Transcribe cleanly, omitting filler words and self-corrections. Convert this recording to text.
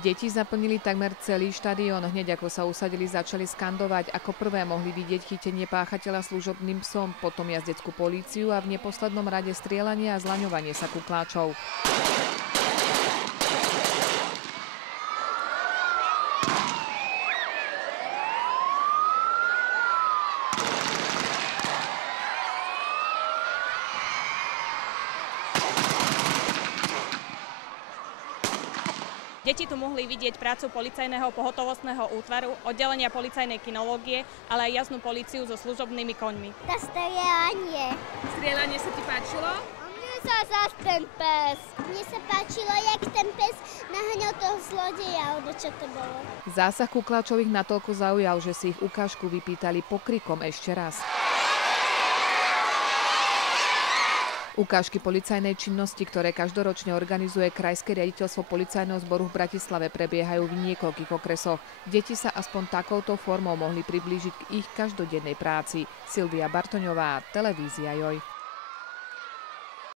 Deti zaplnili takmer celý štadión. Hneď ako sa usadili, začali skandovať. Ako prvé mohli vidieť chytenie páchateľa služobným psom, potom jazdeckú políciu a v neposlednom rade strieľanie a zlaňovanie sa kukláčov. Deti tu mohli vidieť prácu policajného pohotovostného útvaru, oddelenia policajnej kinológie, ale aj jazdnú políciu so služobnými koňmi. To strieľanie. Strieľanie sa ti páčilo? Mne sa zás ten pes. Mne sa páčilo, jak ten pes naháňal toho zlodeja, alebo čo to bolo. Zásah kukláčových natoľko zaujal, že si ich ukážku vypýtali pokrikom ešte raz. Ukážky policajnej činnosti, ktoré každoročne organizuje Krajské riaditeľstvo policajného zboru v Bratislave, prebiehajú v niekoľkých okresoch. Deti sa aspoň takouto formou mohli priblížiť k ich každodennej práci. Silvia Bartoňová, televízia Joj.